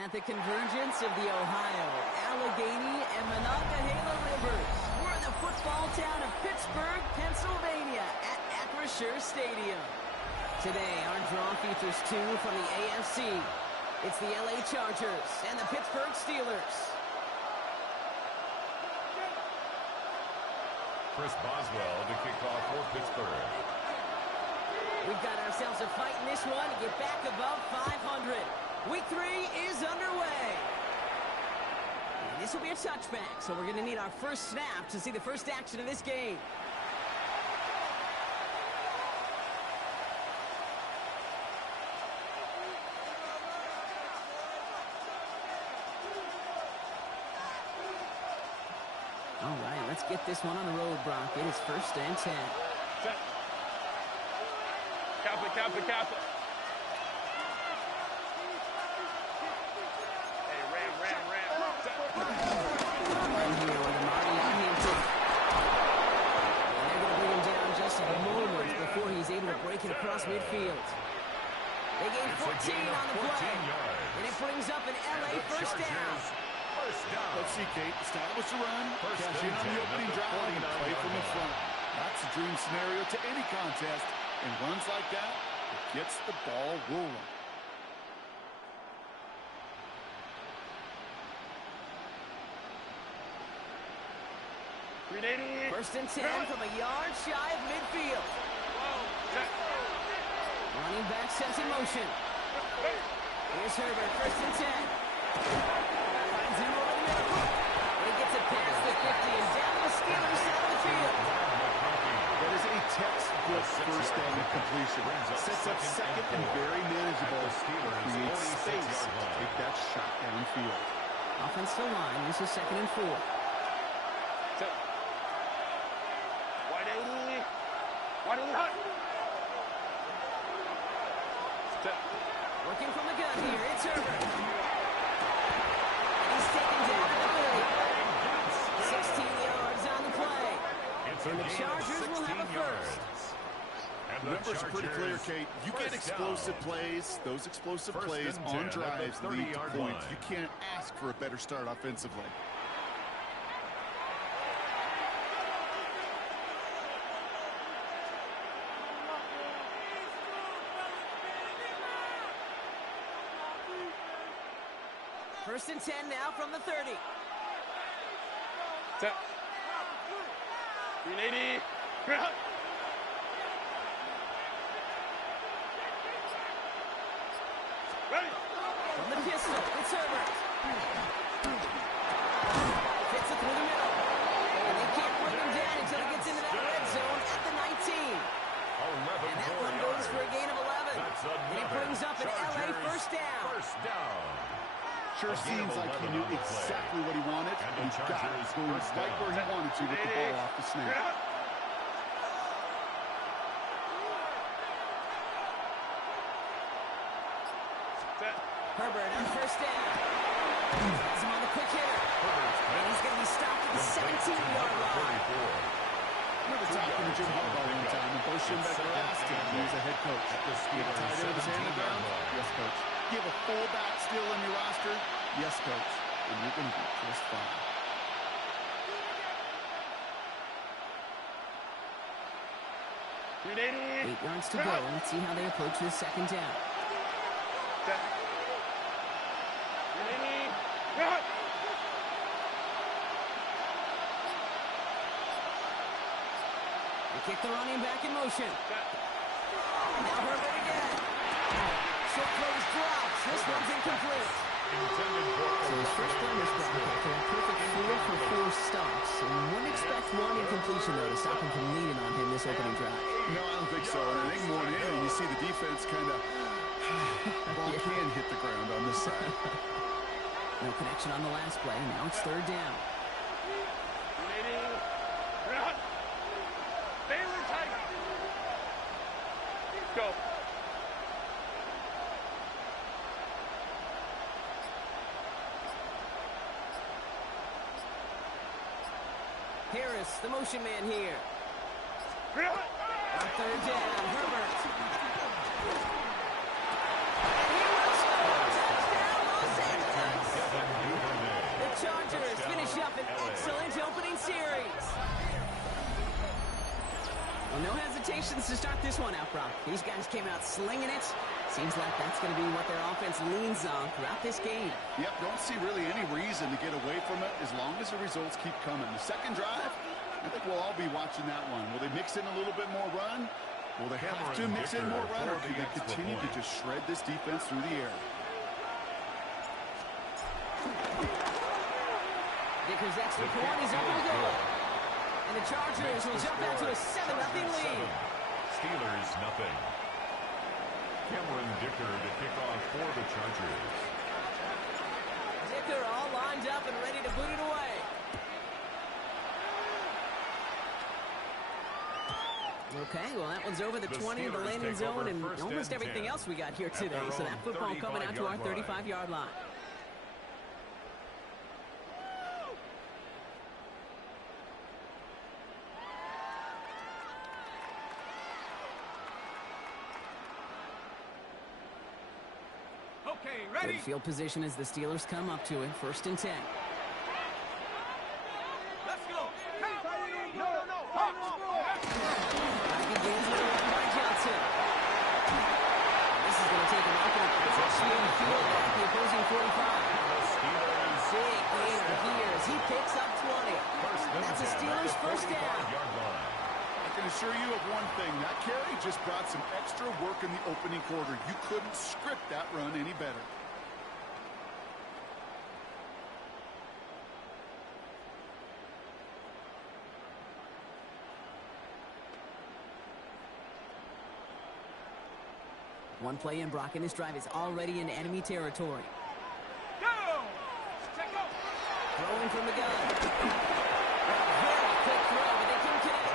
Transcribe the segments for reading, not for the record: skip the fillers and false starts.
At the convergence of the Ohio, Allegheny, and Monongahela rivers, we're in the football town of Pittsburgh, Pennsylvania, at Acrisure Stadium. Today, our draw features two from the AFC. It's the LA Chargers and the Pittsburgh Steelers. Chris Boswell to kick off for Pittsburgh. We've got ourselves a fight in this one to get back above 500. Week 3 is underway. And this will be a touchback, so we're going to need our first snap to see the first action of this game. All right, let's get this one on the road, Brock. It is 1st and 10. Kappa. Hey, ram. Right here with Amari on him. And they're going to bring him down just a moment before he's able to break it across midfield. They gain 14 on the play. And it brings up an LA first down. Let's see, Kate. Establish a run, cash in on the opening drive, and play from the front. That's a dream scenario to any contest. And runs like that, it gets the ball rolling. First and 10 from a yard shy of midfield. Running back sets in motion. Here's Herbert, 1st and 10. Finds him over the middle. And he gets it past the 50 and down the Steelers side of the field. That is a textbook first down completion. Sets up second and very manageable. Creates space to take that shot downfield. Offensive line, this is 2nd and 4. Working from the gun here, it's Herbert. And he's taken down at the 30. 16 yards on the play. And the Chargers will have a first. The numbers are pretty clear, Kate. You get explosive plays. Those explosive plays on drives lead to points. You can't ask for a better start offensively. First and 10 now from the 30. 380. From the pistol, it's Herbert. Fits it through the middle. And they can't bring him down until he gets into that red zone at the 19. And that one goes for a gain of 11. And it brings up an LA first down. Sure seems like he knew exactly what he wanted, and he got it. He's going right where he wanted to with the ball off the snap. Herbert on first down. Has him on the quick hitter. And he's going to be stopped at the 17-yard line. Remember talking to Jim Harbaugh one time, and Bo Schembechler asked him, he was a head coach. You have a tight end with his hand in the ground? Yes, coach. You have a fullback still on your roster? Yes, coach. And you're going to be just fine. Eight yards to go. Let's see how they approach this second down. They kick the running back in motion. Now Herbert again. Short throws drops. This one's incomplete. So his first play was brought after a perfect 4-for-4 stops. And wouldn't expect one incompletion, though, to stop him from leaning on him this opening drive. No, I don't think so. And I think more than anything, you see the defense kind of ball can hit the ground on this side. No connection on the last play. Now it's 3rd down. Go. Harris, the motion man here. On 3rd down, Herbert. And he will score. Touchdown, Los Angeles. Well, no hesitations to start this one out, Brock. These guys came out slinging it. Seems like that's going to be what their offense leans on throughout this game. Yep, don't see really any reason to get away from it as long as the results keep coming. The second drive, I think we'll all be watching that one. Will they mix in a little bit more run? Will they have to mix in more run, or can they continue to just shred this defense through the air? Vickers' extra point is over the goal. And the Chargers will jump out to a 7-0 lead. Steelers, nothing. Cameron Dicker to kick off for the Chargers. Dicker all lined up and ready to boot it away. Okay, well, that one's over the 20 in the landing zone and almost everything else we got here today. So that football coming out to our 35-yard line. Okay, ready? Good field position as the Steelers come up to it. 1st and 10. Let's go. No. Begins with a run by Johnson. This is going to take him out to the field at the opposing 45. Big gainer here as he picks up 20. That's a Steelers first down. I can assure you of one thing. That carry just brought some extra work in the opening quarter. You couldn't script that run any better. One play in, Brock, and this drive is already in enemy territory. Go! Throwing from the gun. Very quick throw, but they couldn't connect.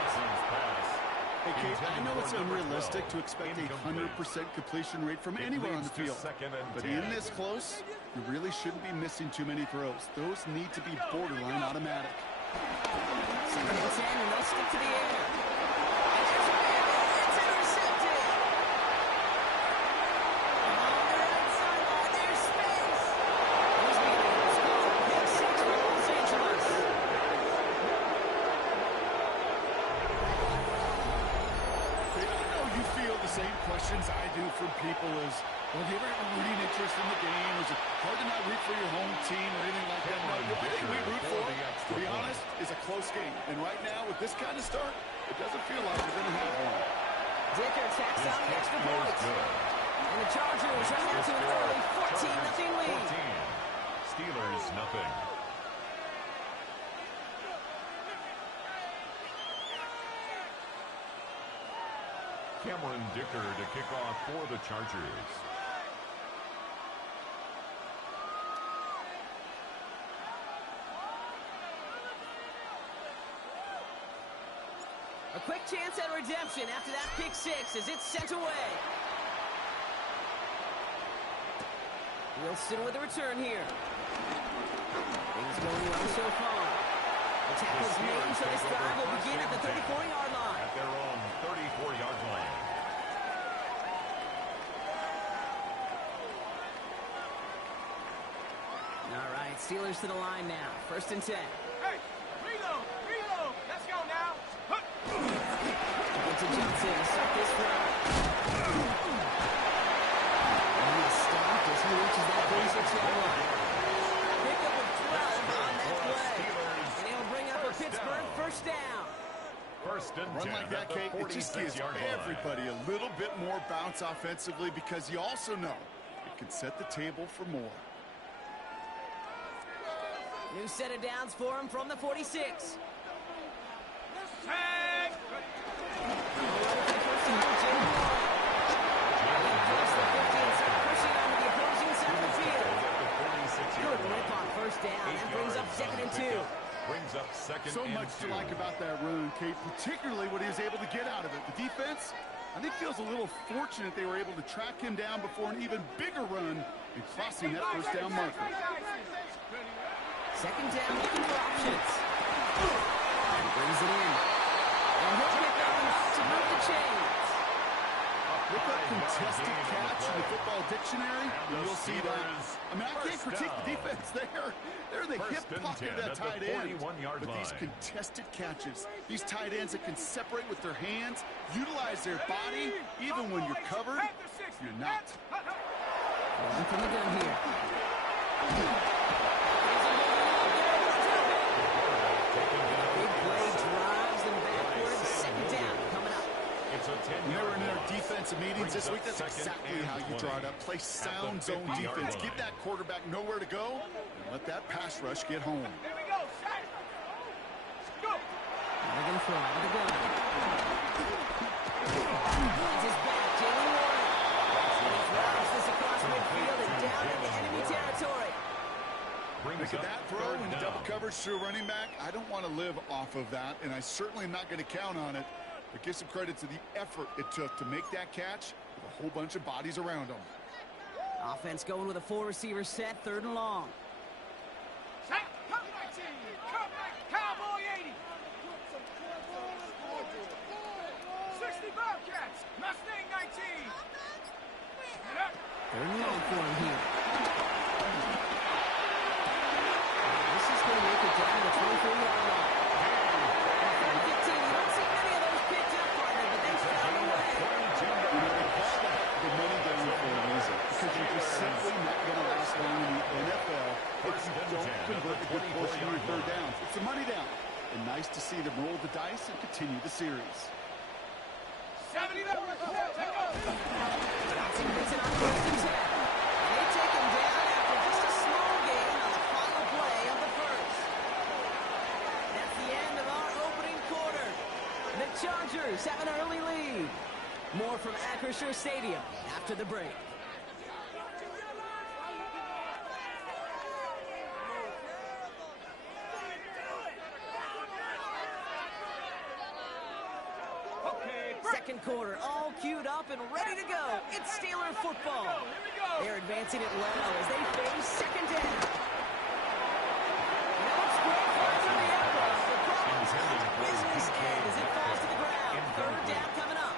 Hey, Kate, I know it's unrealistic to expect a 100% completion rate from anywhere on the field. But in this close, you really shouldn't be missing too many throws. Those need to be borderline automatic. 2nd and 10, and they'll stick to the air. And there's a man. It's intercepted. On the right sideline, there's space. He's being able to score a pick six for Los Angeles. Same questions I do from people is, well, do you ever have a rooting interest in the game? Is it hard to not root for your home team or anything like that? No, the only thing we root for, to be honest, is a close game. And right now, with this kind of start, it doesn't feel like we're going to have one. Dicker tacks on the extra point. And the Chargers run out to an early 14-0 lead. Steelers, nothing. Cameron Dicker to kick off for the Chargers. A quick chance at redemption after that pick six as it's sent away. Wilson with a return here. Things going well so far. The tackle's made, so this drive will begin at the 34-yard line. At their own 34-yard line. All right, Steelers to the line now. 1st and 10. Hey, reload. Let's go now. Get to Johnson to start this drive. And he stopped as he reaches that 36-yard line. Pickup of 12 on that play. And he'll bring up a Pittsburgh first down. First and 10. Run like that, Kate, it just gives everybody a little bit more bounce offensively because you also know it can set the table for more. New set of downs for him from the 46. Tag! Good whip on 1st down. That brings up 2nd and 2. Brings up 2nd So and much 2. to like about that run, Kate, particularly what he was able to get out of it. The defense, I think, feels a little fortunate they were able to track him down before an even bigger run and crossing that 1st down marker. 2nd down, looking for options. Brings it in. And he'll pick up to move the chains. A Look up contested catch in the football dictionary, and you'll see that. I mean, I can't critique the defense there. They're in the hip pocket of that tight end. But these contested catches, these tight ends that can separate with their hands, utilize their body, even when you're covered, you're not. One from the gun here. Big play drives them backwards. Second down coming up. When they were in their defensive meetings this week, that's exactly how you draw it up. Play sound zone defense. Give that quarterback nowhere to go, and let that pass rush get home. There we go. Shot. Go. They're going to throw out of the gun. Finds his back, Jalen Warren. And he throws this across midfield and down into enemy territory. Look at that throw in double coverage to a running back. I don't want to live off of that, and I certainly am not going to count on it. But give some credit to the effort it took to make that catch with a whole bunch of bodies around him. Offense going with a 4-receiver set, 3rd and long. Shot. Come back, team. Come back. Cowboy 80. 60 Bobcats. Mustang 19. 3rd and long for him here. This is going to make it down to the 23-yard line. 15, you don't see many of those picked up, partner, but they found a way. You know, they call that the money down for a reason, because you're just simply not going to last long in the NFL if you don't convert a good portion of your 3rd downs. It's the money down. And nice to see them roll the dice and continue the series. 70 left. Johnson gets it on 1st and 10. And they take him down after just a small gain on the final play of the 1st. That's the end of our opening quarter. The Chargers have an early lead. More from Acrisure Stadium after the break. Second quarter, all queued up and ready to go. It's Steeler football. They're advancing it well as they face 2nd down. That looks great for the Outlaws. The problem's on the business end as it falls to the ground. 3rd down coming up.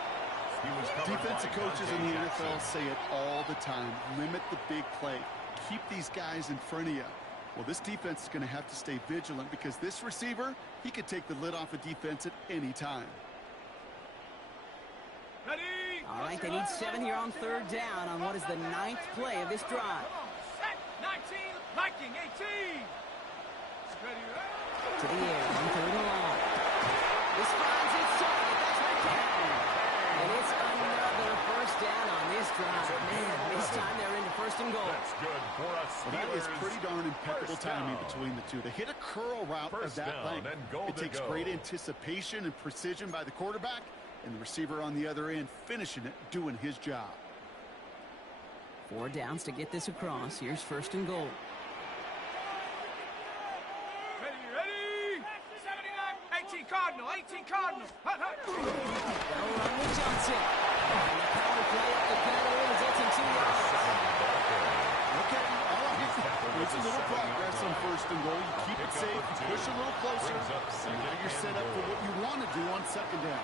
Defensive coaches in the NFL say it all the time. Limit the big play. Keep these guys in front of you. Well, this defense is going to have to stay vigilant because this receiver, he could take the lid off a defense at any time. All right, they need 7 here on 3rd down on what is the 9th play of this drive. Set. 19. Viking 18. To the air on 3rd and long. This finds its target. That's McCaffrey. And it's another 1st down on this drive. Man, this time they're into 1st and goal. That's good for us. Well, that is pretty darn impeccable timing between the two. They hit a curl route of that length. It takes great anticipation and precision by the quarterback, and the receiver on the other end finishing it, doing his job. 4 downs to get this across. Here's 1st and goal. Ready. 79. 18 Cardinal. 18 Cardinal. Hut. They'll run with Johnson. And the power play up the middle results in 2 yards. Okay, all right. It's a little progress on 1st and goal. You keep it safe, you push a little closer, and now you're set up for what you want to do on 2nd down.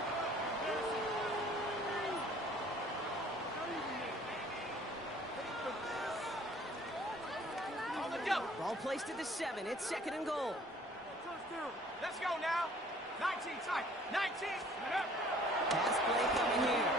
Ball placed at the 7. It's 2nd and goal. Let's go now. 19 tight. 19. Pass play coming here.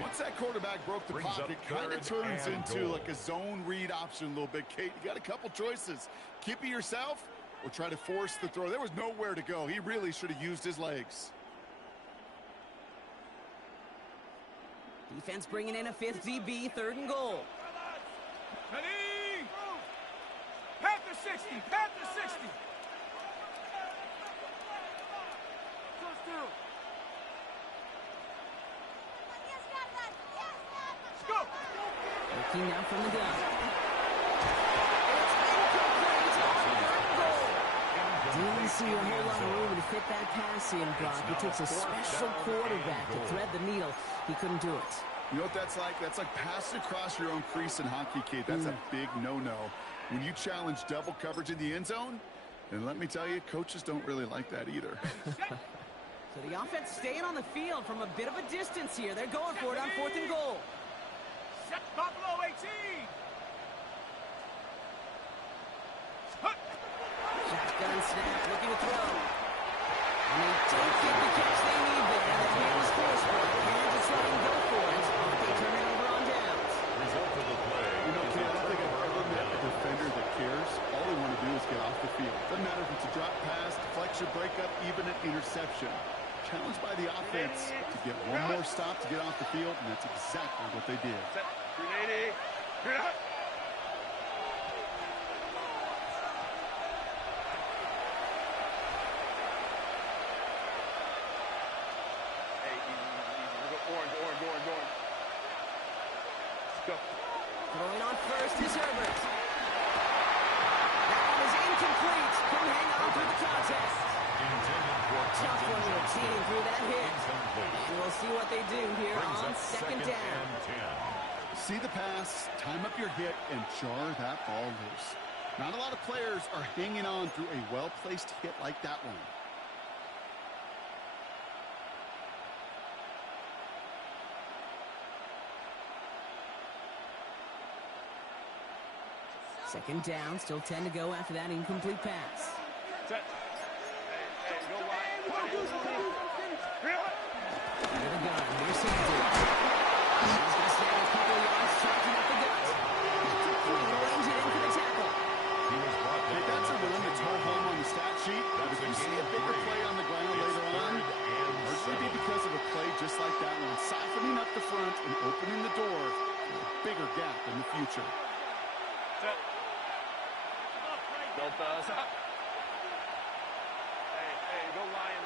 Once that quarterback broke the pocket, kind of turns into like a zone read option a little bit. Kate, you got a couple choices. Keep it yourself or try to force the throw. There was nowhere to go. He really should have used his legs. Defense bringing in a 5th DB, 3rd and goal. Ready. Panther 60. Panther 60. Let's go. Looking now from the gun. It's incomplete on 3rd and goal. Didn't see a whole lot of room to fit that pass in, Brock. It takes a special quarterback to thread the needle. He couldn't do it. You know what that's like? That's like passing across your own crease in hockey, Kate. That's a big no-no. When you challenge double coverage in the end zone, And let me tell you, coaches don't really like that either. So the offense staying on the field from a bit of a distance here. They're going for it on 4th and goal. Set Buffalo 18. Shotgun snap, looking to throw. And they don't get the catch they need there. The hands force for it. Hands just letting go for it. They turn it over on downs. Result of the play. You know, Ken, I don't think I've ever met a defender that cares. All they want to do is get off the field. Doesn't matter if it's a drop pass, deflection, breakup, even an interception. Challenged by the offense to get one more stop to get off the field, and that's exactly what they did. 380. Orange. Let's go. Throwing on first is Herbert. That one is incomplete. Couldn't hang on through the contest. Tough one routine through that hit. And we'll see what they do here on 2nd down. See the pass, time up your hit, and jar that ball loose. Not a lot of players are hanging on through a well-placed hit like that one. Second down, still 10 to go after that incomplete pass. Set. Hey, go wide. Under the gun, here's Sanders. He's going to stand a couple of yards, charging up the gut. Range it in for the tackle. Hey, that's a run that's hard home on the stat sheet. But if you see a bigger play on the ground later on, or it could be because of a play just like that one, softening up the front and opening the door for a bigger gap in the future. Set. Go Buzz up. Hey, go Lion.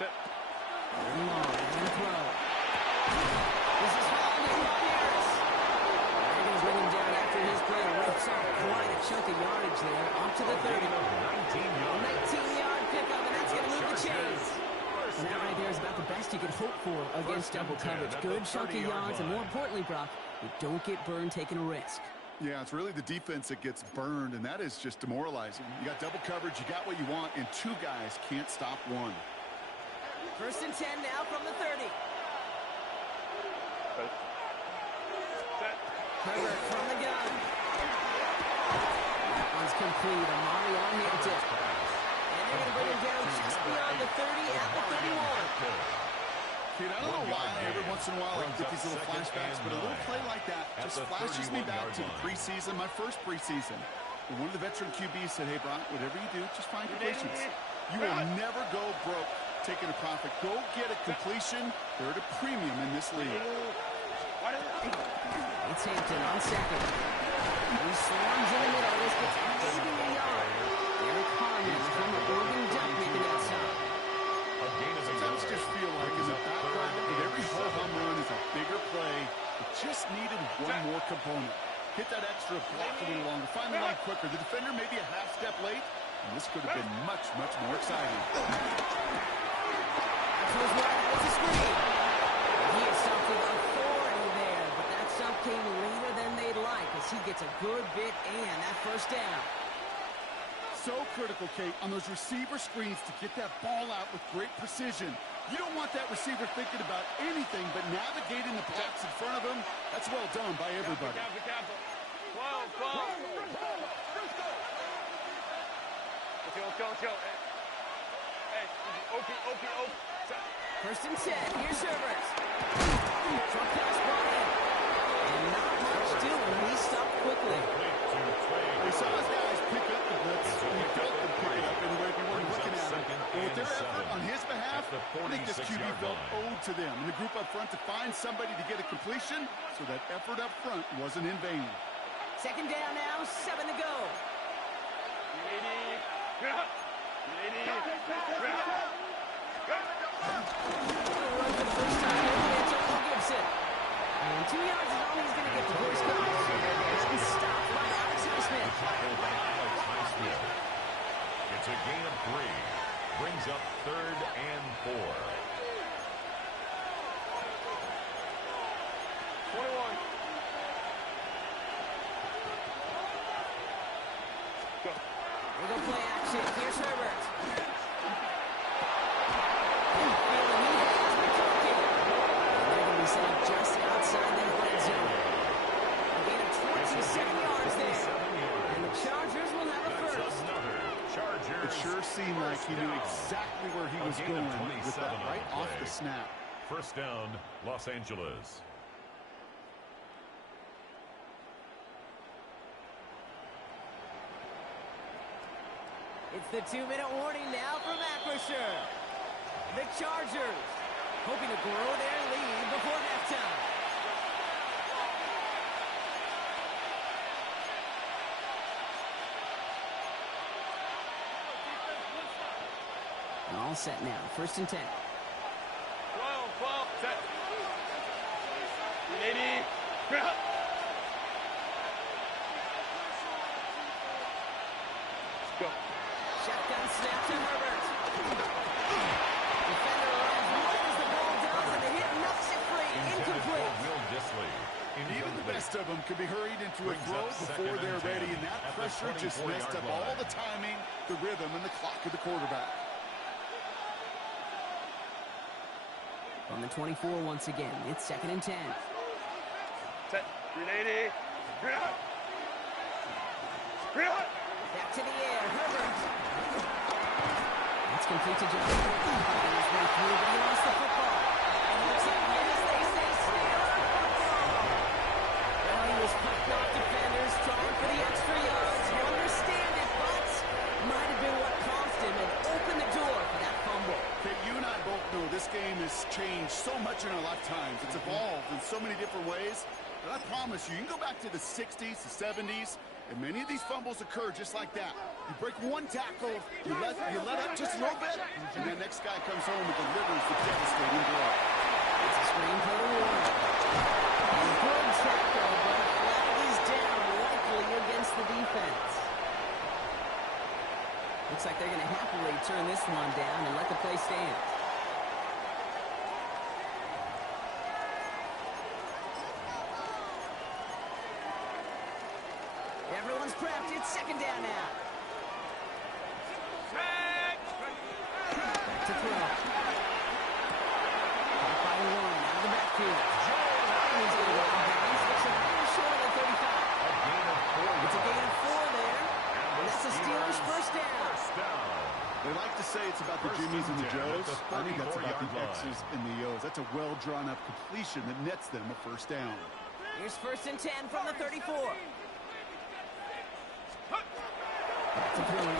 Set. Long and throw. This is Holland and Pierce. They're going to bring him down after his play. Rips off quite a chunk of yardage there. Up to the 30. 19-yard pickup, and that's going to move the chains. And that right there is about the best you could hope for against double coverage. Good chunk of yards, and more importantly, Brock, you don't get burned taking a risk. Yeah, it's really the defense that gets burned, and that is just demoralizing. You got double coverage, you got what you want, and two guys can't stop one. 1st and 10 now from the 30. Set. Herbert from the gun. That one's complete. Amari on the tip. And they're going to bring him down just beyond the 30 at the 31. Kid, I don't know why every once in a while I get these little flashbacks, but a little play like that just flashes me back to the preseason, my first preseason. And one of the veteran QBs said, hey, Brock, whatever you do, just find completions. You will never go broke taking a profit. Go get a completion. They're at a premium in this league. It's Hampton on 2nd. He swarms in the middle. This gets maybe a yard. Eric Harmon from the Oregon Duck making that stop. Sometimes just feel like in the background that every home run is a bigger play. It just needed one more component. Hit that extra block a little longer. Find the line quicker. The defender may be a half step late, and this could have been much, much more exciting. Goes right out of the screen. He is something authority there, but that stuff came later than they'd like as he gets a good bit and that 1st down. So critical, Kate, on those receiver screens to get that ball out with great precision. You don't want that receiver thinking about anything but navigating the blocks in front of him. That's well done by everybody. Careful. 12. Let's go. Hey, Opie. 1st and 10. Here's Herbert. Short pass ball in. And not much doing. He stopped quickly. We saw his guys pick up the blitz. We felt them pick it up anyway if you weren't looking at him. And with their effort on his behalf, I think this QB felt owed to them. And the group up front to find somebody to get a completion, so that effort up front wasn't in vain. 2nd down now, 7 to go. Run for the first time. It's Uncle Gibson. And 2 yards is all he's going to get to first down. He's stopped by Alex Highsmith. It's a gain of 3. Brings up 3rd and 4. 21. play action. Here's Herbert. Feeling he has McConkey. And they're going to be set up just outside that red zone. A gain of 27 yards there. And the Chargers will have a first. It sure seemed like he knew exactly where he was going with that right off the snap. First down, Los Angeles. It's the 2-minute warning now from Acrisure. The Chargers hoping to grow their lead before halftime. All set now. 1st and 10. 12, set. Lady, go. Shotgun snap to Herbert. Defender runs right as the ball does, and the hit knocks it free. Incomplete. Even the best of them could be hurried into a throw before they're ready, and that pressure just messed up all the timing, the rhythm, and the clock of the quarterback. On the 24 once again, it's 2nd and 10. Set. 380. Back to the air, Herbert. That's complete to John. His way through, but he lost the football. And looks like, yes, they say Steelers football. Well, he was poked off defenders, trying for the extra yards. You understand it, but might have been what cost him and opened the door for that fumble. Okay, you and I both know this game has changed so much in our lifetimes. It's evolved in so many different ways. But I promise you, you can go back to the 60s, the 70s, and many of these fumbles occur just like that. You break one tackle, you let up just a little bit, and the next guy comes home and delivers the devastating blow. It's a screen for the Warriors. A good tackle, but a flag is down, likely against the defense. Looks like they're going to happily turn this one down and let the play stand. Everyone's prepped. It's 2nd down now. Back to throw. Caught by one out of the backfield. He's going to go out of bounds. Looks a little short of the 35. It's a gain of 4 there. And that's the Steelers' first down. They like to say it's about the Jimmies and the Joes. I think that's about the X's and the O's. That's a well-drawn-up completion that nets them a first down. Here's 1st and 10 from the 34. Back to throw now.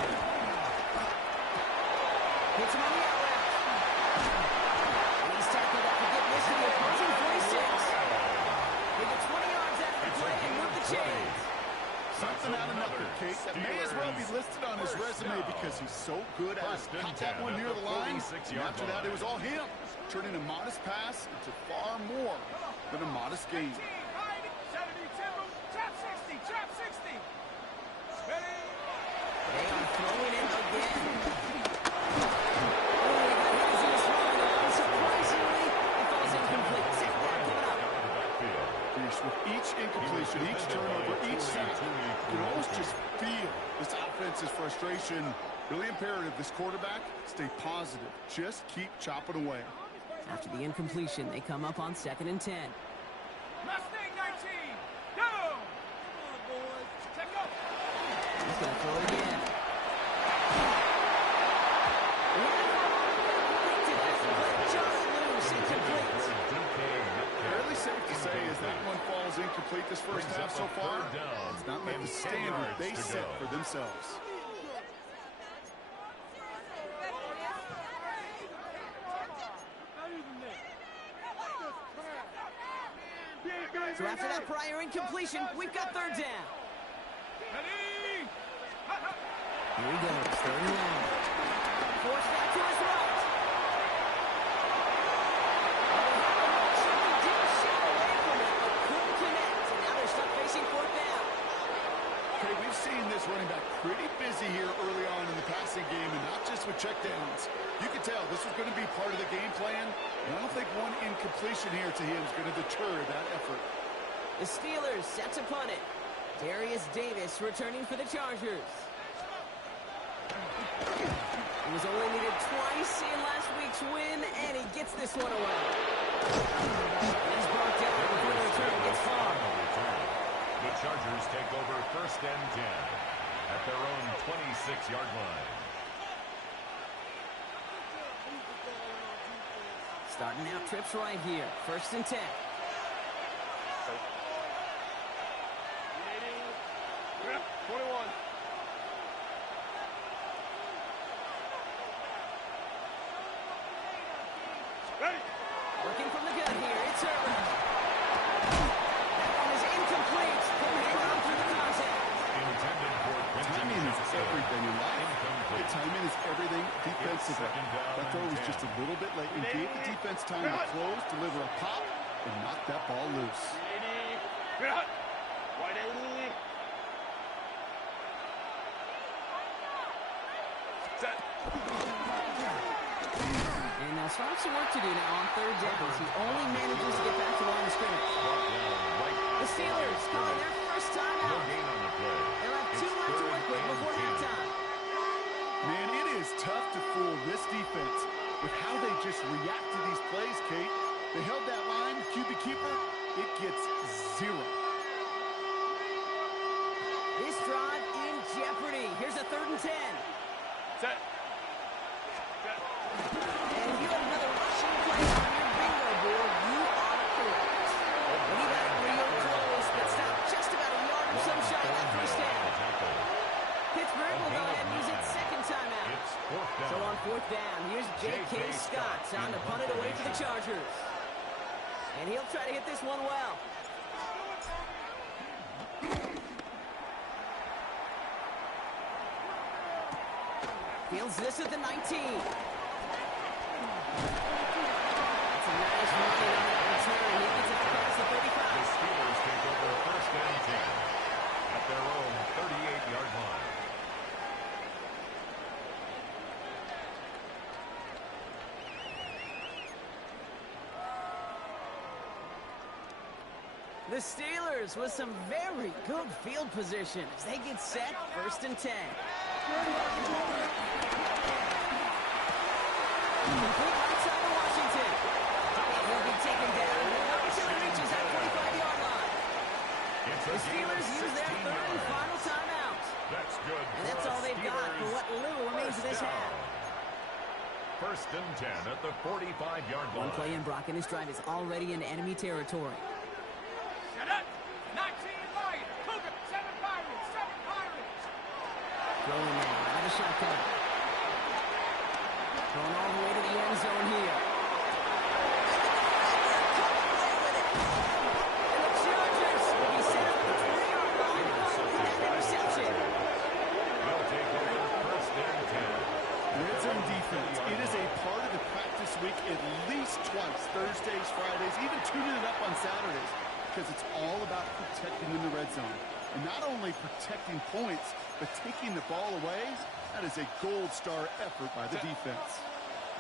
Hits him on the out route. And he's tackled after getting this to the opposing 46. They get 20 yards out of the play and move the chains. Something out of nothing, Kate. That may as well be listed on his resume because he's so good at it. Caught that one near the line, and after that it was all him. Turning a modest pass into far more than a modest gain. 72, trap 60, trap 60. Ready? They are throwing it again. Oh, he got hit as he was throwing it. Unsurprisingly, it falls incomplete. Second down coming up. With each incompletion, each turnover, each sack, you can almost just feel this offense's frustration. Really imperative, this quarterback, stay positive. Just keep chopping away. After the incompletion, they come up on 2nd and 10. Mustang 19, go! Come on, boys. Check go. He's going to throw it again. Fairly safe to say as that one falls incomplete this first half so far. It's not met the standard they set for themselves. So after that prior incompletion, we've got 3rd down. Ready? Here he goes, 3rd and long. Forced out to his right. Okay, we've seen this running back pretty busy here early on in the passing game, and not just with checkdowns. You can tell this was going to be part of the game plan, and I don't think one incompletion here to him is going to deter that effort. The Steelers set to punt it. Darius Davis returning for the Chargers. He was only needed twice in last week's win, and he gets this one away. He's brought down before the return gets far. The Chargers take over 1st and 10 at their own 26-yard line. Starting out trips right here. 1st and 10. Looking from the gun here. It's Herbert. That one is incomplete. Couldn't hang on through the contact. Intended for Timing is everything in life. The timing is everything defensively. That throw was just a little bit late and gave the defense time to close, deliver a pop, and knock that ball loose. And they'll start some work to do now on 3rd down as he only manages to get back to the line of scrimmage. The Steelers calling their first time No out. gain on the play. They'll have 2 left to work with before halftime. Man, it is tough to fool this defense with how they just react to these plays, Kate. They held that line, QB keeper, it gets 0. This drive in jeopardy. Here's a 3rd and 10. Set. And you have another rushing play on your bingo board. You are correct. And he got it real close, but stopped just about a yard or some shy of that first down. Pittsburgh will go ahead and use its 2nd timeout. It's 4th down. So on 4th down, here's J.K. Scott on to punt it away for the Chargers. And he'll try to hit this one well. Fields this at the 19. That's a nice run on that return. He gets it across the 35. The Steelers take over 1st and 10 at their own 38-yard line. The Steelers with some very good field position as they get set. 1st and 10. Complete right side of Washington. And he'll be taken down until he reaches that 45-yard line. The Steelers use their 3rd and final timeout. That's good. And that's all they've got for what little remains of this half. 1st and 10 at the 45-yard line. One play in, Brock, and his drive is already in enemy territory. Shut up. 19 Lions. Cougar. 7 Pirates. 7 Pirates. Throwing now out of the shotgun. Going all the way to the end zone here. And the Chargers will be set up at the 3-yard line following that interception. They'll take over 1st and 10. Red zone defense, it is a part of the practice week at least twice, Thursdays, Fridays, even tuning it up on Saturdays, because it's all about protecting in the red zone. And not only protecting points, but taking the ball away, that is a gold star effort by the defense.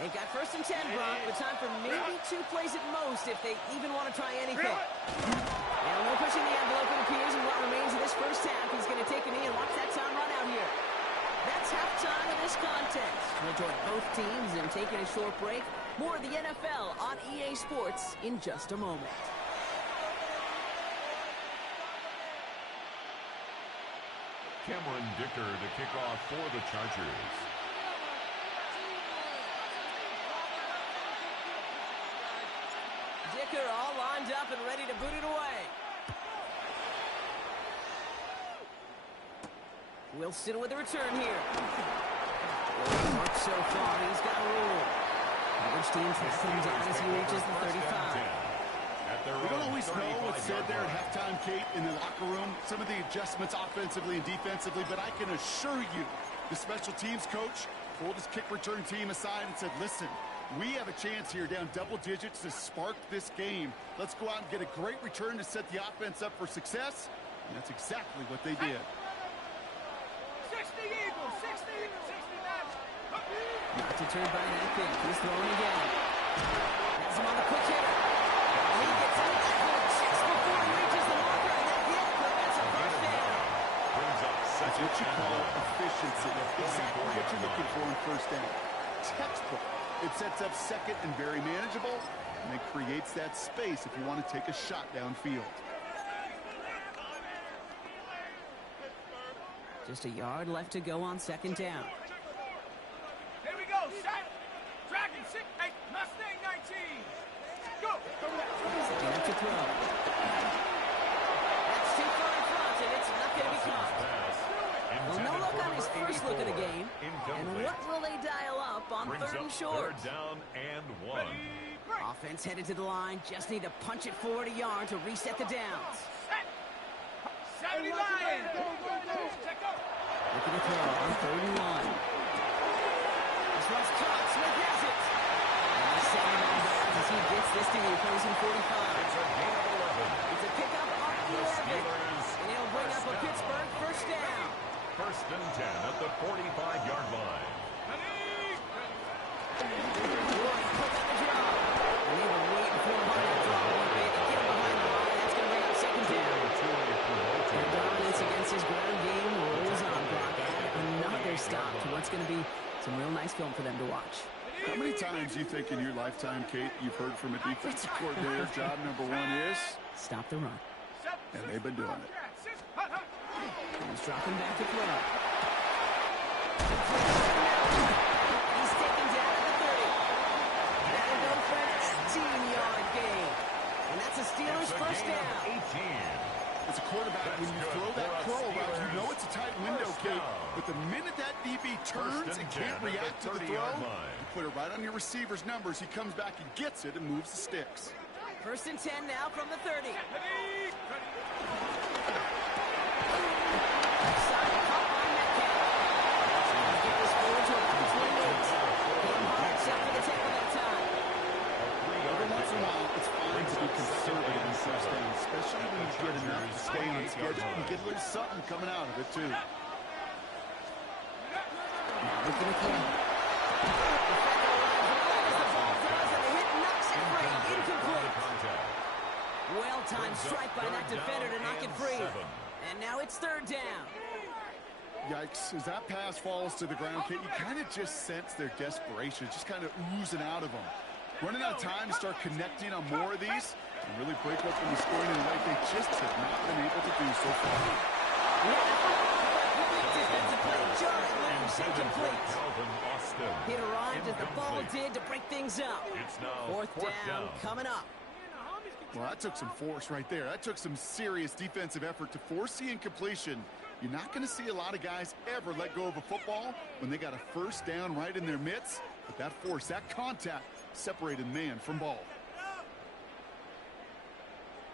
They've got 1st and 10, Brock, but time for maybe 2 plays at most if they even want to try anything. Now, no pushing the envelope, it appears, in what remains of this first half. He's going to take a knee and watch that time run out here. That's halftime of this contest. We'll join both teams in taking a short break. More of the NFL on EA Sports in just a moment. Cameron Dicker to kick off for the Chargers. Dicker all lined up and ready to boot it away. Wilson with the return here. Works so far, he's got a roll. Average team tracking him down as he reaches the 35. We don't always know what's said there at halftime, Kate, in the locker room. Some of the adjustments offensively and defensively, but I can assure you the special teams coach pulled his kick return team aside and said, listen, we have a chance here down double digits to spark this game. Let's go out and get a great return to set the offense up for success, and that's exactly what they did. 60 Eagles. 60 Eagles. 69. Not deterred by that pick. He's throwing again. Has him on the quick hitter. He gets out of that hole just before he reaches the marker, and that hit, but that's a first down. Brings up It's a what you call efficiency. Exactly what you're looking for in first down. Textbook. It sets up second and very manageable, and it creates that space if you want to take a shot downfield. Just a yard left to go on second down. Here we go, set. Dragon 6, 8, Mustang 19. Go. Second up to throw. That's too far in front, and it's not going to be caught. Well, no luck on his first look at the game. And what will they dial up on third and short? Third down and 1. Offense headed to the line. Just need to punch it forward a yard to reset the downs. 70 Lions. Check out. Looking to throw on third and 1. This one's caught. Smith has it. And he's setting on bounds as he gets this to the opposing 45. It's a gain of 11. It's a pickup on 11. And he'll bring up a Pittsburgh first down. First and 10 at the 45-yard line. Put on the drop. And they were waiting for him on that drop one bit. They get him behind the line. That's going to bring up second down. Their dominance against his ground game rolls on. Brock added another stop to what's going to be some real nice film for them to watch. How many times do you think in your lifetime, Kate, you've heard from a defensive coordinator, job number 1 is? Stop the run. And they've been doing it. He's dropping back to throw. He's taken down at the 30. That'll go for an 18-yard gain. And that's a Steelers first down. 18. As a quarterback, when you throw that curl route, you know it's a tight window, Kate. But the minute that DB turns and can't react to the throw, you put it right on your receiver's numbers. He comes back and gets it and moves the sticks. First and 10 now from the 30. Conservative in first down, especially when you get enough to stay on schedule and get a little something coming out of it, too. Looking at him. The ball does, and the hit knocks it free. Incomplete. Well-timed strike by that defender to knock it free. And now it's third down. Yikes. As that pass falls to the ground, Kate, you kind of just sense their desperation. It's just kind of oozing out of them. Running out of time to start connecting on more of these and really break open the scoring in a way they just have not been able to do so far. Defensive play, John Lynch, incomplete. It arrived as the ball did to break things up. It's now Fourth down coming up. Well, that took some force right there. That took some serious defensive effort to force the incompletion. You're not going to see a lot of guys ever let go of a football when they got a first down right in their midst. But that force, that contact, separated man from ball.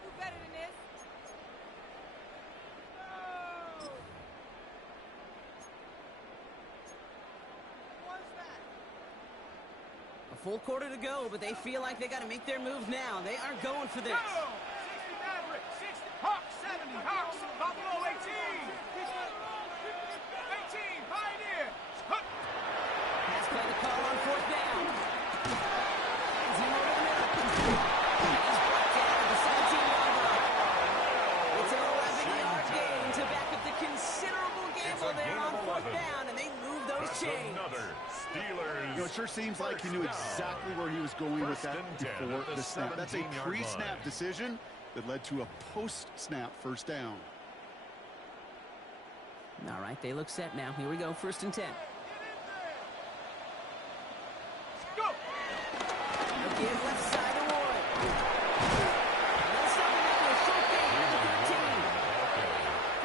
Who better than this? A full quarter to go, but they feel like they got to make their move now. They aren't going for this. 60 Maverick, 60 Hawks, 70 Hawks, Buffalo 18. 18 Pioneer. Pass play the call on fourth down. Zero to the middle. He's brought down at the 17-yard line. It's an 11-yard gain to back up the considerable gamble there on fourth down, and they move those chains. You know, it sure seems like he knew exactly where he was going with that before the snap. That's a pre-snap decision that led to a post-snap first down. All right, they look set now. Here we go, first and 10. Go! They'll give left side to Warren. They'll stop him after a short gain at the 13.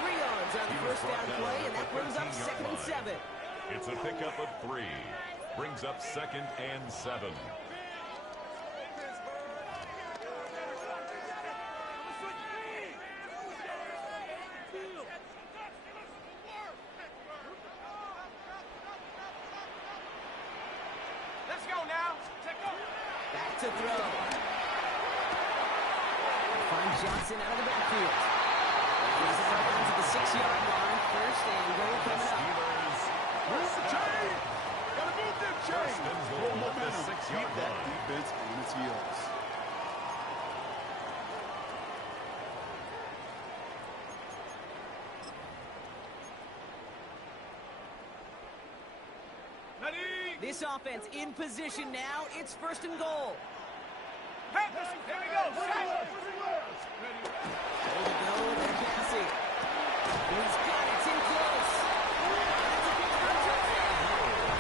3 yards on the first down play, and that brings up second and 7. It's a pickup of 3. Brings up second and 7. Let's go now. Back to throw. Find Johnson out of the backfield. He's out of bounds at the 6-yard line. First and goal coming up. Where's the chain? Gotta move them chain. Roll momentum. Keep that defense on its heels. This offense in position now. It's 1st and goal. Panthers, here we go. Set. Way to go. They're passing. He's got it. It's in close. That's a Pittsburgh touchdown.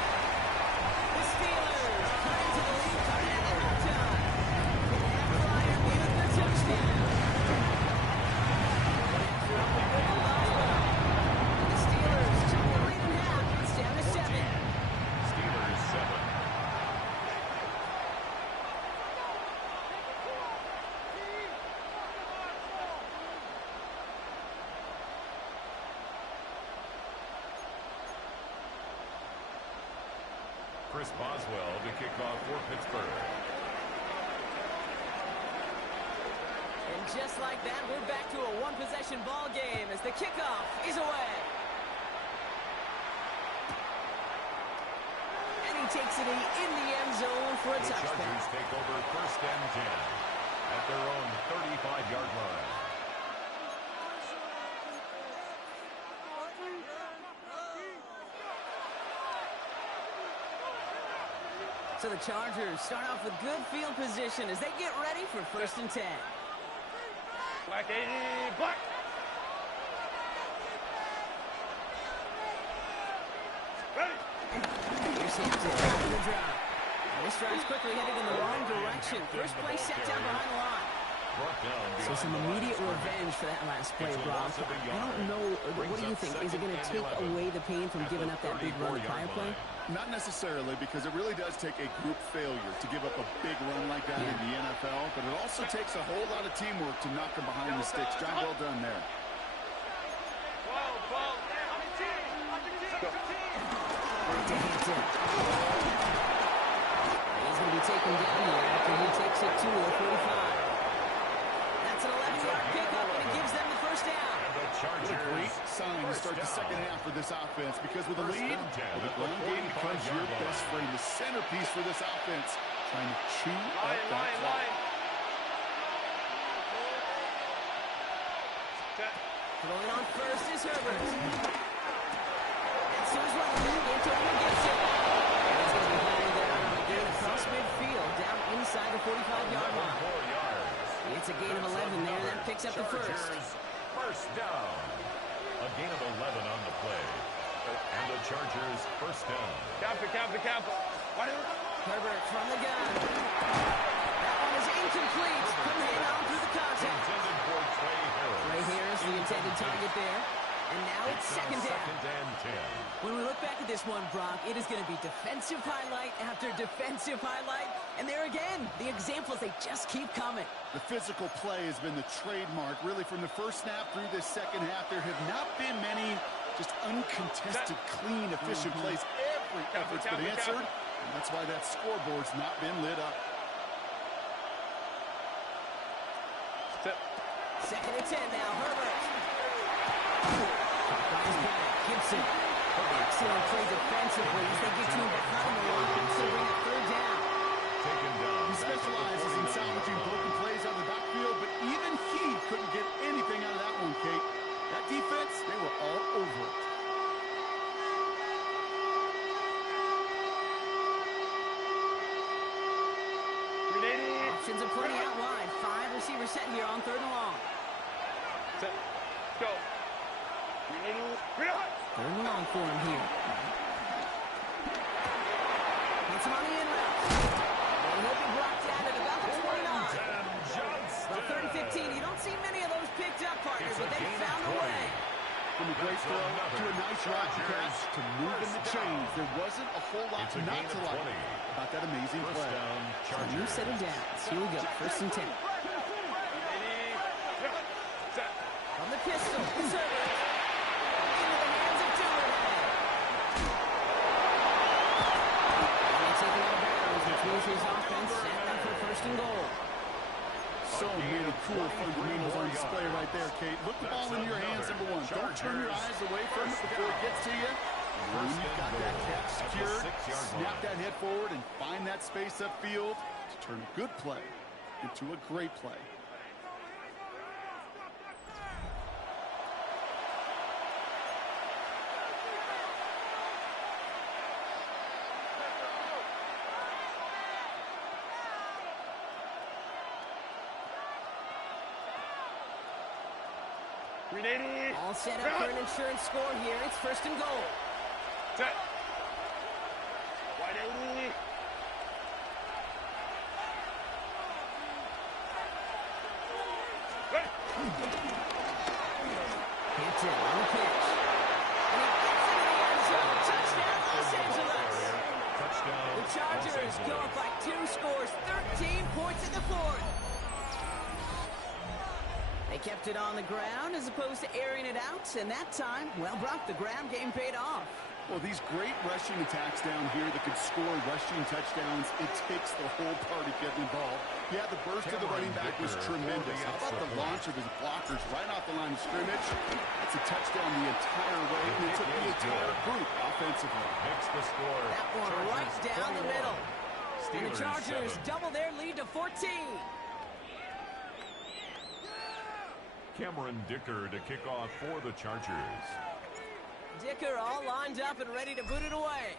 The Steelers climb to the lead coming into halftime. And Fryer in the touchdown. The Steelers took the lead in half. It's down to 7. Steelers 7. Chris Boswell to kick off for Pittsburgh. And just like that, we're back to a one-possession ball game as the kickoff is away. And he takes it in the end zone for a The touchdown. Chargers take over 1st and 10 at their own 35-yard line. So the Chargers start off with good field position as they get ready for 1st and 10. Black 80, black. Ready. Here's Hampton on the drop. And this drive's quickly headed in the wrong direction. First play set down behind the line. So some immediate revenge for that last play, Brock. I don't know, what do you think? Is it going to take away the pain from giving up that big run the prior play? Not necessarily, because it really does take a group failure to give up a big run like that in the NFL, but it also takes a whole lot of teamwork to knock them behind the sticks. Job well done there. To Hampton. He's going to be taken down here after he takes it to the 45. That's an 11-yard pickup, and it gives them the 1st down. What a great sign to start the second half for this offense, because with a lead, the ground game becomes your best friend, the centerpiece for this offense, trying to chew up that clock. Throwing on first is Herbert. That's his running. Antonio gets it. And he's going to be hanging there on a gain across midfield, down inside the 45-yard line. It's a gain of 11 there. That picks up the first. 1st down. A gain of 11 on the play. And the Chargers 1st down. Camper. Herbert from the gun. That one is incomplete. Couldn't hang on through the contact. Intended for Trey Harris. Right here is the intended target there. And now it's second down. 2nd and 10. When we look back at this one, Brock, it is going to be defensive highlight after defensive highlight. And there again, the examples, they just keep coming. The physical play has been the trademark, really, from the first snap through this second half. There have not been many just uncontested, clean, efficient plays. Every effort's been answered, and that's why that scoreboard's not been lit up. 2nd and 10 now, Herbert. Gibson. Excellent play defensively as they get to him behind the line to bring it 3rd down. Taken down. He specializes in salvaging broken plays out of the backfield, but even he couldn't get anything out of that one, Kate. That defense, they were all over it. Options are plenty out wide. 5 receivers set here on 3rd and long. Set. Go. 3rd and long for him here. Gets him on the in route. And he'll be blocked down at about the 29. Well, 3rd and 15. You don't see many of those picked up, partner, but they found a way. From a great throw to a nice route catch to moving the chains. There wasn't a whole lot not to like about that amazing play. So new set of downs. Here we go. 1st and 10. From the pistol. It's Herbert. Into the hands of Timberhead. And they take it out of bounds, which means his offense set them for 1st and goal. So many cool fundamentals on display right there, Kate. Look the ball in your hands, number one. Don't turn your eyes away from it before it gets to you. When you've got that catch secured, snap that head forward and find that space upfield to turn a good play into a great play. All set up for an insurance score here. It's first and goal. Set. Hampton on the pitch. And he gets into the end zone. Touchdown, Los Angeles. Touchdown. The Chargers go up by 2 scores, 13 points in the fourth. They kept it on the ground as opposed to airing it out, and that time, well, Brock, the ground game paid off. Well, these great rushing attacks down here that could score rushing touchdowns, it takes the whole party getting involved. Yeah, the burst of the running back was tremendous. How about the launch of his blockers right off the line of scrimmage? That's a touchdown the entire way, and it took the entire group offensively. Makes the score. That one right down the middle. And the Chargers 7. double their lead to 14. Cameron Dicker to kick off for the Chargers. Dicker all lined up and ready to boot it away.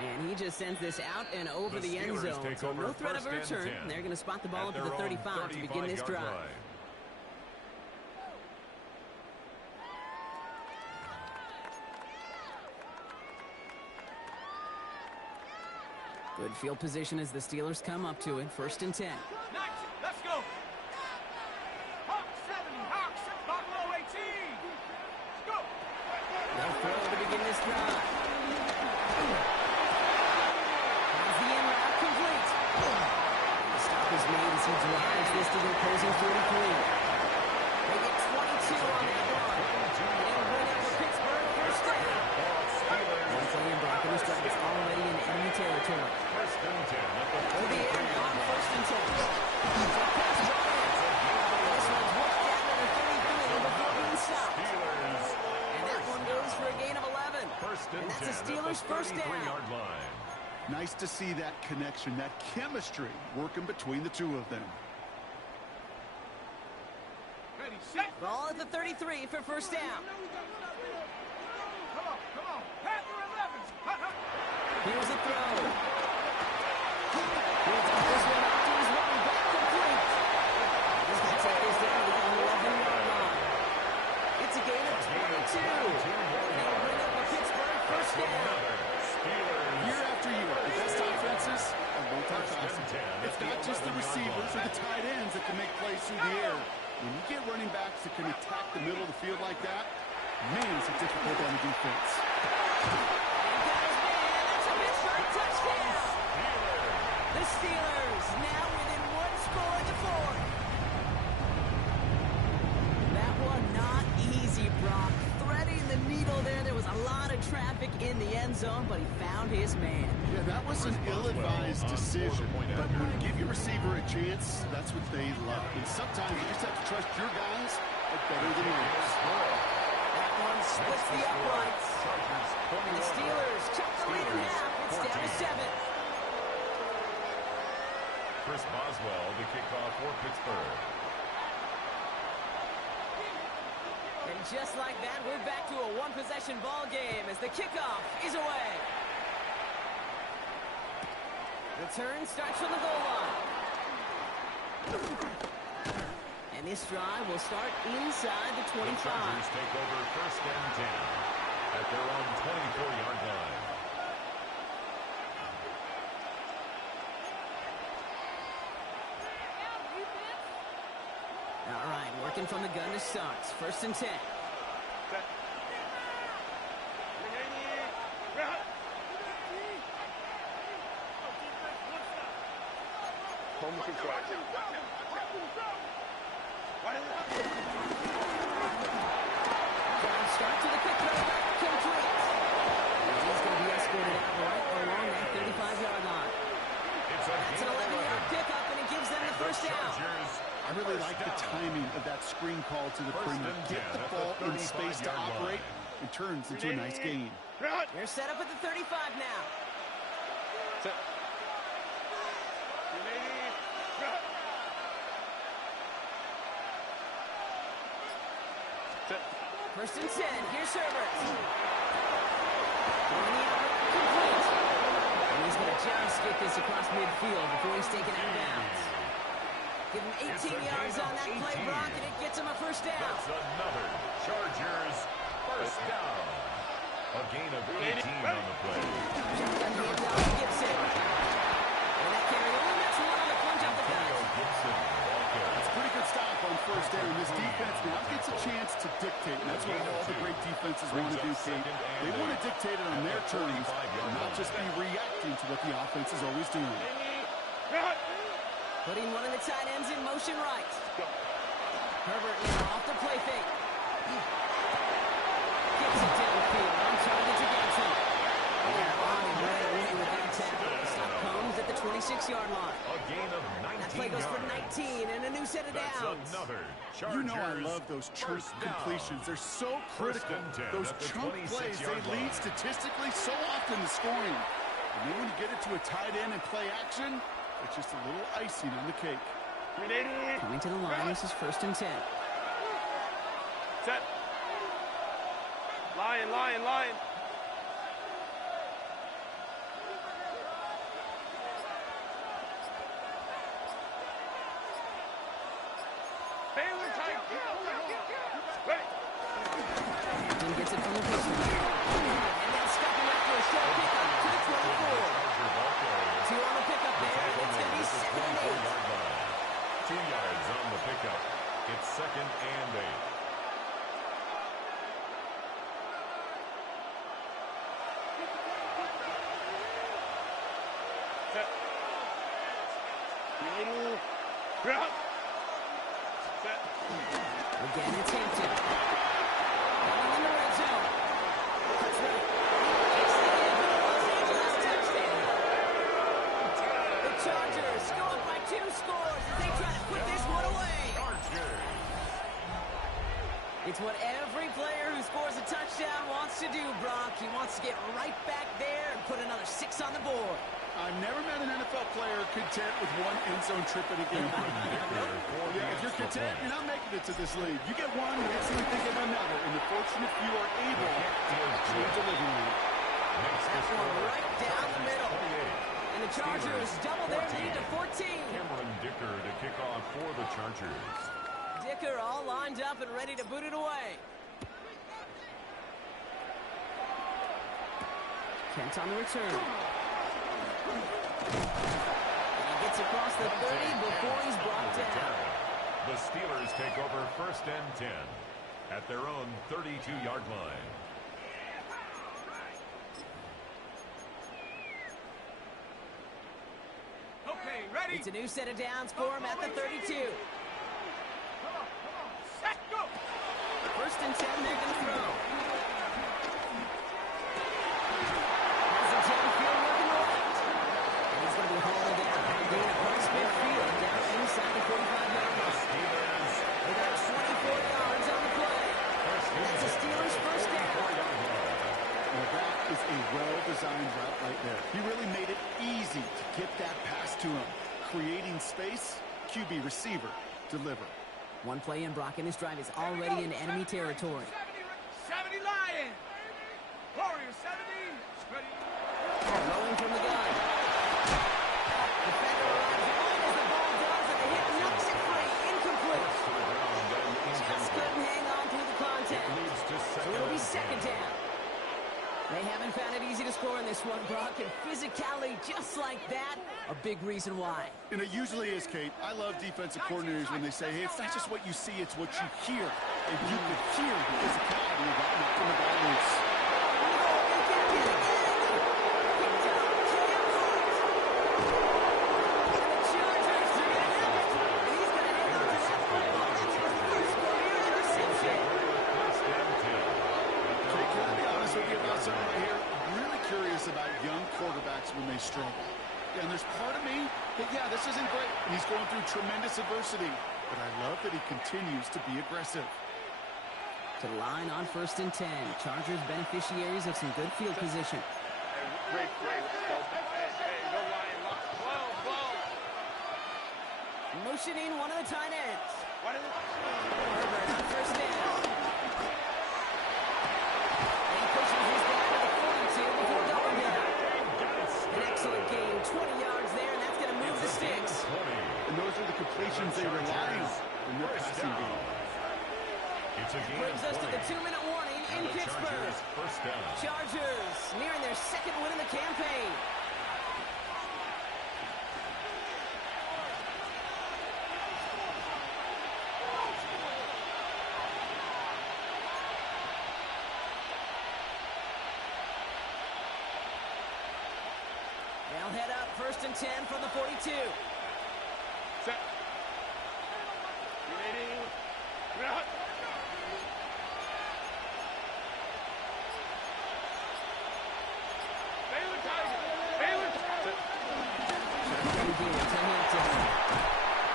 And he just sends this out and over the end Steelers zone. take So over no threat of a first and return. 10 They're going to spot the ball at up to the their own 35 to begin this 35-yard drive. line. Good field position as the Steelers come up to it. First and 10. 90, let's go. Hawk 70, Hawk 6, Buffalo 18. Let's go. No throw to begin this drive. Has the in route complete. The stop is made as he drives this to the opposing 43. They get 22 on that run. And bring up for Pittsburgh first down. Once again, Brock, this drive is already in enemy territory. First and 10 at the To the air now on first and 10. Pass ball in. This one's walked down to the 33 before being stopped. Steelers. And that one goes for a gain of 11. First and And that's 10 the Steelers' at the first down. 33-yard line. Nice to see that connection, that chemistry working between the two of them. Ready, set. Ball at the 33 for first down. Come on, come on. Panther 11. Here's a throw. He'll dump this one out to his running back complete. He's going to take this down to the 11-yard line. It's a gain of 22. And they'll bring up a Pittsburgh first down. Year after year, the best offenses are multifaceted. It's not just the receivers or the tight ends that can make plays through the air. When you get running backs that can attack the middle of the field like that, man, it's a difficult on the defense. And got his man. That's a Pittsburgh touchdown. The Steelers now within 1 score in the fourth. That one not easy, Brock. Threading the needle there. There was a lot of traffic in the end zone, but he found his man. Yeah, that was an ill-advised decision. But when you give your receiver a chance, that's what they love. And sometimes you just have to trust your guys are better than yours. That one splits the uprights. And the Steelers cut the lead in half. It's down to 7. Chris Boswell to kick off for Pittsburgh. And just like that, we're back to a one-possession ball game as the kickoff is away. Return starts from the goal line. And this drive will start inside the 25. The Chargers take over first and 10 at their own 24-yard line. All right, working from the gun to start. First and 10. Home control. Drive start to the quick throw. Complete. And he's going to be escorted out right along that 35-yard line. It's That's an 11-yard pickup, and it gives them the first down. I really like the timing of that screen call to the perimeter. Get the ball in space to operate. It turns into a nice gain. They're set up at the 35 now. First and 10. Here's Herbert. Complete. And he's going to just get this across midfield before he's taken out of bounds. Give him 18 It's a yards gain on of that play, 18. Brock, and it gets him a first down. That's another Chargers first down. A gain of 18 on the play. Shotgun handoff to Gibson. And that carry only makes one on the plunge up the gut. Gibson, ball carry. It's a pretty good stop on first down. This defense now gets a chance to dictate, and that's what all the great defenses want to do, Kate. They want to dictate it on their terms and not just be reacting to what the offense is always doing. Putting one of the tight ends in motion right. Herbert is off the play fake. Gets it downfield on targets against him. Yeah, Bonnie right away with that tackle. The stop comes at the 26-yard line. A gain of 19 That play goes for yards. 19 and a new set of That's downs. another Chargers You know I love those chunk first down. completions. They're so First critical. and 10 Those at the chunk plays, 26-yard they lead line. statistically so often to scoring. And then when you get it to a tight end and play action, it's just a little icing on the cake. Coming to the line, this is 1st and 10. Set. Lion. Baylor tight. Ready. Then gets it from the pistol. And then stopping after a short pickup to the 24. Charger ball carrier. 2 on the pickup there, and it's going to be 2nd and 8. 24-yard line. 2 yards on the pickup. It's 2nd and 8. Set. Drop. Set. Again, it's Hampton. Running in the red zone. Cuts right. Takes the end for the Los Angeles touchdown. The Chargers go up by 2 scores as they try to put this one away. Chargers. It's what every player who scores a touchdown wants to do, Brock. He wants to get right back there and put another 6 on the board. I've never met an NFL player content with one end zone trip in a game. Yeah, if you're content, you're not making it to this league. You get one, you instantly think of another, and the fortunate few are able to deliver it. That's one right down the middle. And the Chargers double their lead to 14. Cameron Dicker to kick off for the Chargers. Dicker all lined up and ready to boot it away. Kent on the return. And he gets across the 30 before he's brought down. The Steelers take over 1st and 10 at their own 32-yard line. Okay, ready. It's a new set of downs for him at the 32. Come on. Set, go. 1st and 10, they're going to throw. Has the downfield working right. And he's going to be hauled down. Gain across midfield down inside the 45-yard line. Steelers. They got 24 yards on the play. And that's the Steelers' first down. Now that is a well-designed route right there. He really made it easy to get that pass to him. Creating space, QB receiver, deliver. One play in, Brock, and this drive is already in enemy territory. 70 Lion. Warrior 70. Ready. Rolling from the gun. Defender arrives right as the ball does, and the hit knocks it free. Incomplete. Just couldn't hang on through the contact. So it'll be 2nd down. They haven't found it easy to score in this one, Brock, and physicality just like that, a big reason why. And it usually is, Kate. I love defensive coordinators when they say, hey, it's not just what you see, it's what you hear. And you can hear the physicality of knocking the ball loose. About young quarterbacks when they struggle. And there's part of me that, yeah, this isn't great. He's going through tremendous adversity. But I love that he continues to be aggressive. To the line on 1st and 10. Chargers beneficiaries of some good field position. Hey, go Lion. Blow. Motioning one of the tight ends. What is it? Herbert on 1st down. And he pushes his guy to the 42 before going down. An excellent gain, 20 yards there, and that's going to move the sticks. And those are the complete formations they rely on in their passing game. It's a game Brings us to the 2-minute warning in Pittsburgh. Chargers first down. Chargers nearing their second win in the campaign. They'll head up 1st and 10 from the 42. Set. Ready.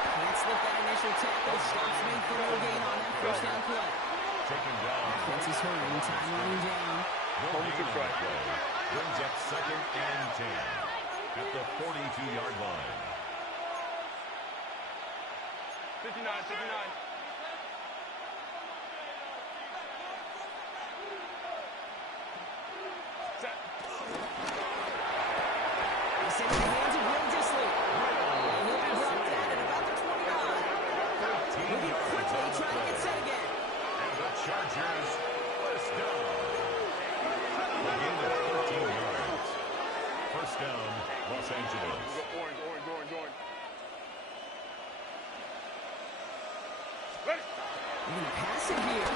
Can't slip that initial tackle. Stops me for no gain on that first down play. Taken down. Offense is hurrying. Time running down. No gain on the play. Brings up 2nd and 10 at the 42-yard line. 59. Set. It's into the hands of Will Disley. And he'll be brought down at about the 29. Moving quickly, trying to get set again. And the Chargers first down. A gain of 13 yards. First down, Los Angeles. Orange. Ready. They're going to pass it here.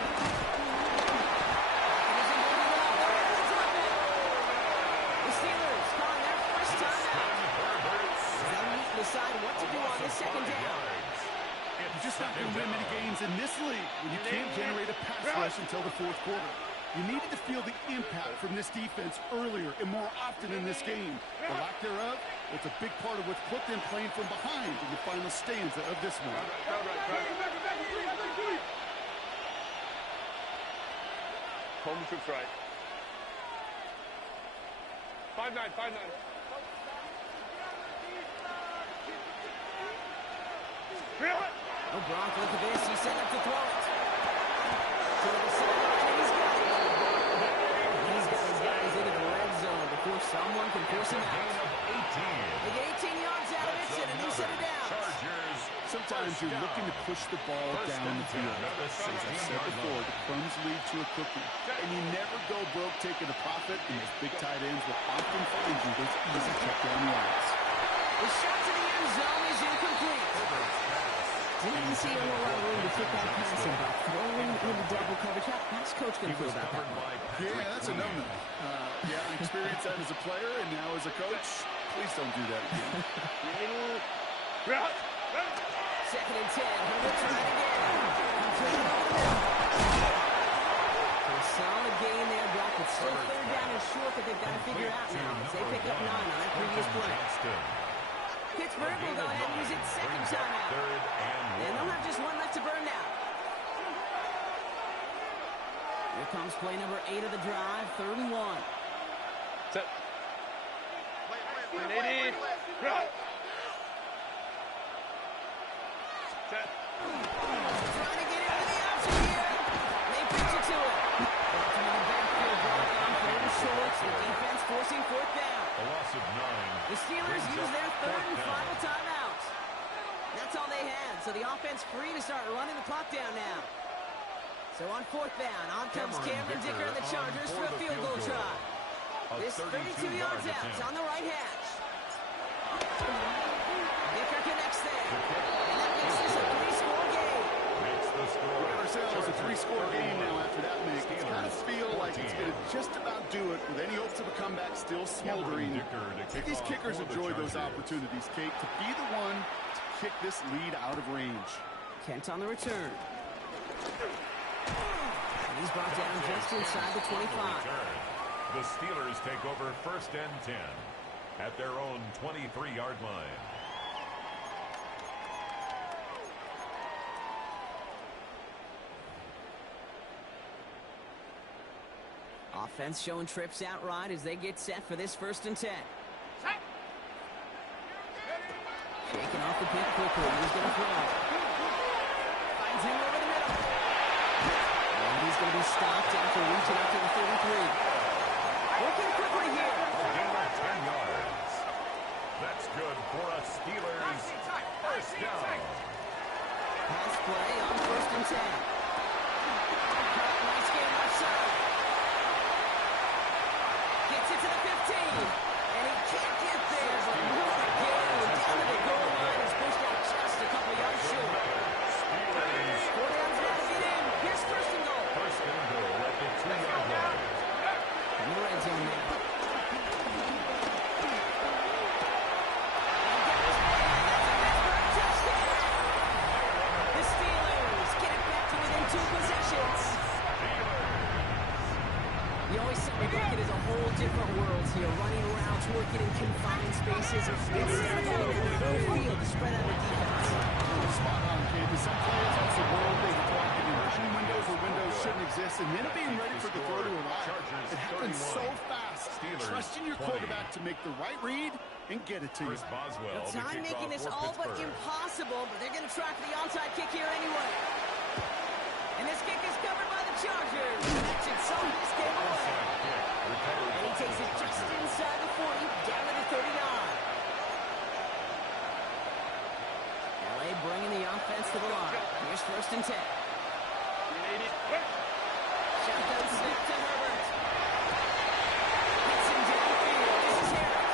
The Steelers calling their first time out. They'll need to decide what to do on this second down. You're just not going to win many games in this league when you can't generate a pass rush until the 4th quarter. You needed to feel the impact from this defense earlier and more often in this game. The lack thereof, it's a big part of what's put them playing from behind in the final stanza of this one. Home troops right. 5-9. Oh, Brock, look at this. He's set up to throw it. To the sideline, and he's got it. He's got his guys into the red zone before someone can force him out. Gain of 18. They get 18 yards out of it, and a new set of downs. Chargers. Sometimes you're looking to push the ball down the field. As I said before, the crumbs lead to a cookie. And you never go broke taking a profit, and those big tight ends will often find you those easy check-down yards. The shot to the end zone is incomplete. Didn't see a whole lot of room to fit that pass in, but throwing into double coverage. How's Coach going to feel about that one? Yeah, that's a no-no. I experienced that as a player, and now as a coach, please don't do that again. 2nd and 10. Herbert trying again. Complete over the middle. So a solid gain there, Brock. It's still 3rd down and short that they've got to figure out now as they pick up 9 on that previous play. Pittsburgh will go ahead and use its 2nd timeout. And they'll have just one left to burn now. Here comes play number 8 of the drive, 3rd and 1. Set. 80. Right. Set. Trying to get into the option here. They pitch it to him. From the backfield, Brock on 3rd and short. The defense forcing 4th down. A loss of 9. The Steelers use their 3rd and final timeout. That's all they had, so the offense free to start running the clock down now. So on 4th down, on comes Cameron Dicker and the Chargers for a field goal try. This 32 yards out, it's on the right hash. Dicker connects there. And that makes this a 3-score game. We got ourselves a 3-score game now after that make. It's kind of feel like it's going to just about do it with any hopes of a comeback still smoldering. These kickers enjoy those opportunities, Kate, to be the one to kick this lead out of range. Kent on the return. And he's brought down just inside the 25. The Steelers take over 1st and 10 at their own 23-yard line. Offense showing trips outright as they get set for this 1st and 10. Shaking off the pick quickly. He's going to throw. Finds him over the middle. And he's going to be stopped after reaching up to the 33. Working quickly here. A gain of 10 yards. That's good for a Steelers first down. and 10. Nice game left side. Gets it to the 15. And he can't get there. But what a game. Down to the goal line. He's pushed out just a couple yards short. 4 downs now to get in. Here's first and goal. First and goal at the 2-yard line. In the red zone now. You always said we look at it as a whole different world here, running routes, working in confined spaces, instead of having that full field to spread out the defense. Spot on, kid. In some players, that's the world they talk in inversion windows where windows shouldn't exist, and then being ready for the throw to arrive. It happens so fast. Trusting your quarterback to make the right read and get it to you. The time making this all but impossible, but they're going to try for the onside kick here anyway. And this kick is covered by the Chargers. That should solve this game away. And he takes it just inside the 40, down to the 39. LA bringing the offense to the line. Here's first and 10. Shotgun snap to Herbert. Hits him downfield. This is Harris.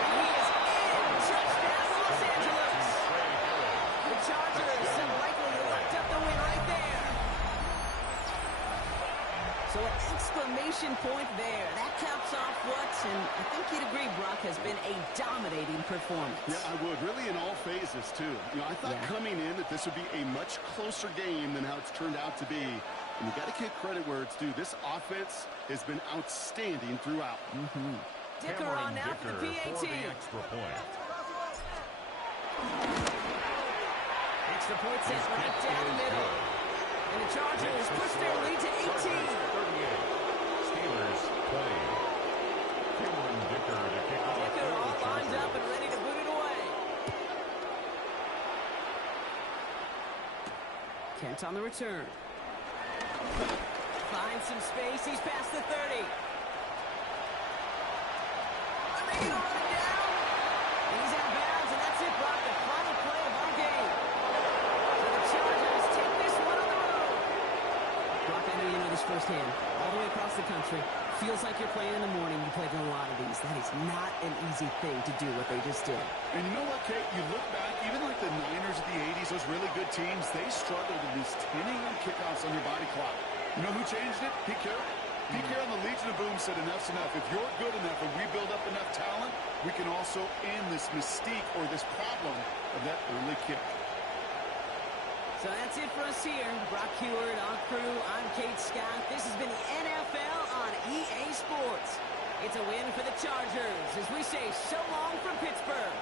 And he is in. Touchdown, Los Angeles. The Chargers have likely locked up the win right there. So an exclamation point there. That caps off what, and I think you'd agree, Brock, has been a dominating performance. Yeah, I would. Really in all phases, too. You know, I thought coming in that this would be a much closer game than how it's turned out to be. And you got to give credit where it's due. This offense has been outstanding throughout. Dicker on now for the PAT. Extra point. Extra point set right down the middle. And the Chargers push their lead to 18. Steelers 20. Cameron Dicker to kick off. Dicker all lined up and ready to boot it away. Kent on the return. Finds some space. He's past the 30. Are they going to run it down? And he's out of bounds, and that's it, Brock. The final play of our game. So the Chargers take this one on the road. Brock, I know you know this firsthand. All the way across the country. Feels like you're playing in the morning. You played in a lot of these. That is not an easy thing to do what they just did. And you know what, Kate? You look back, even like the Niners of the 80s, those really good teams, they struggled with these 10-a.m. kickoffs on your body clock. You know who changed it? Pete Carroll. Pete Carroll and the Legion of Boom said enough's enough. If you're good enough and we build up enough talent, we can also end this mystique or this problem of that early kick. So that's it for us here. Brock Heward, our crew, I'm Kate Scott. This has been the NFL on EA Sports. It's a win for the Chargers as we say so long from Pittsburgh.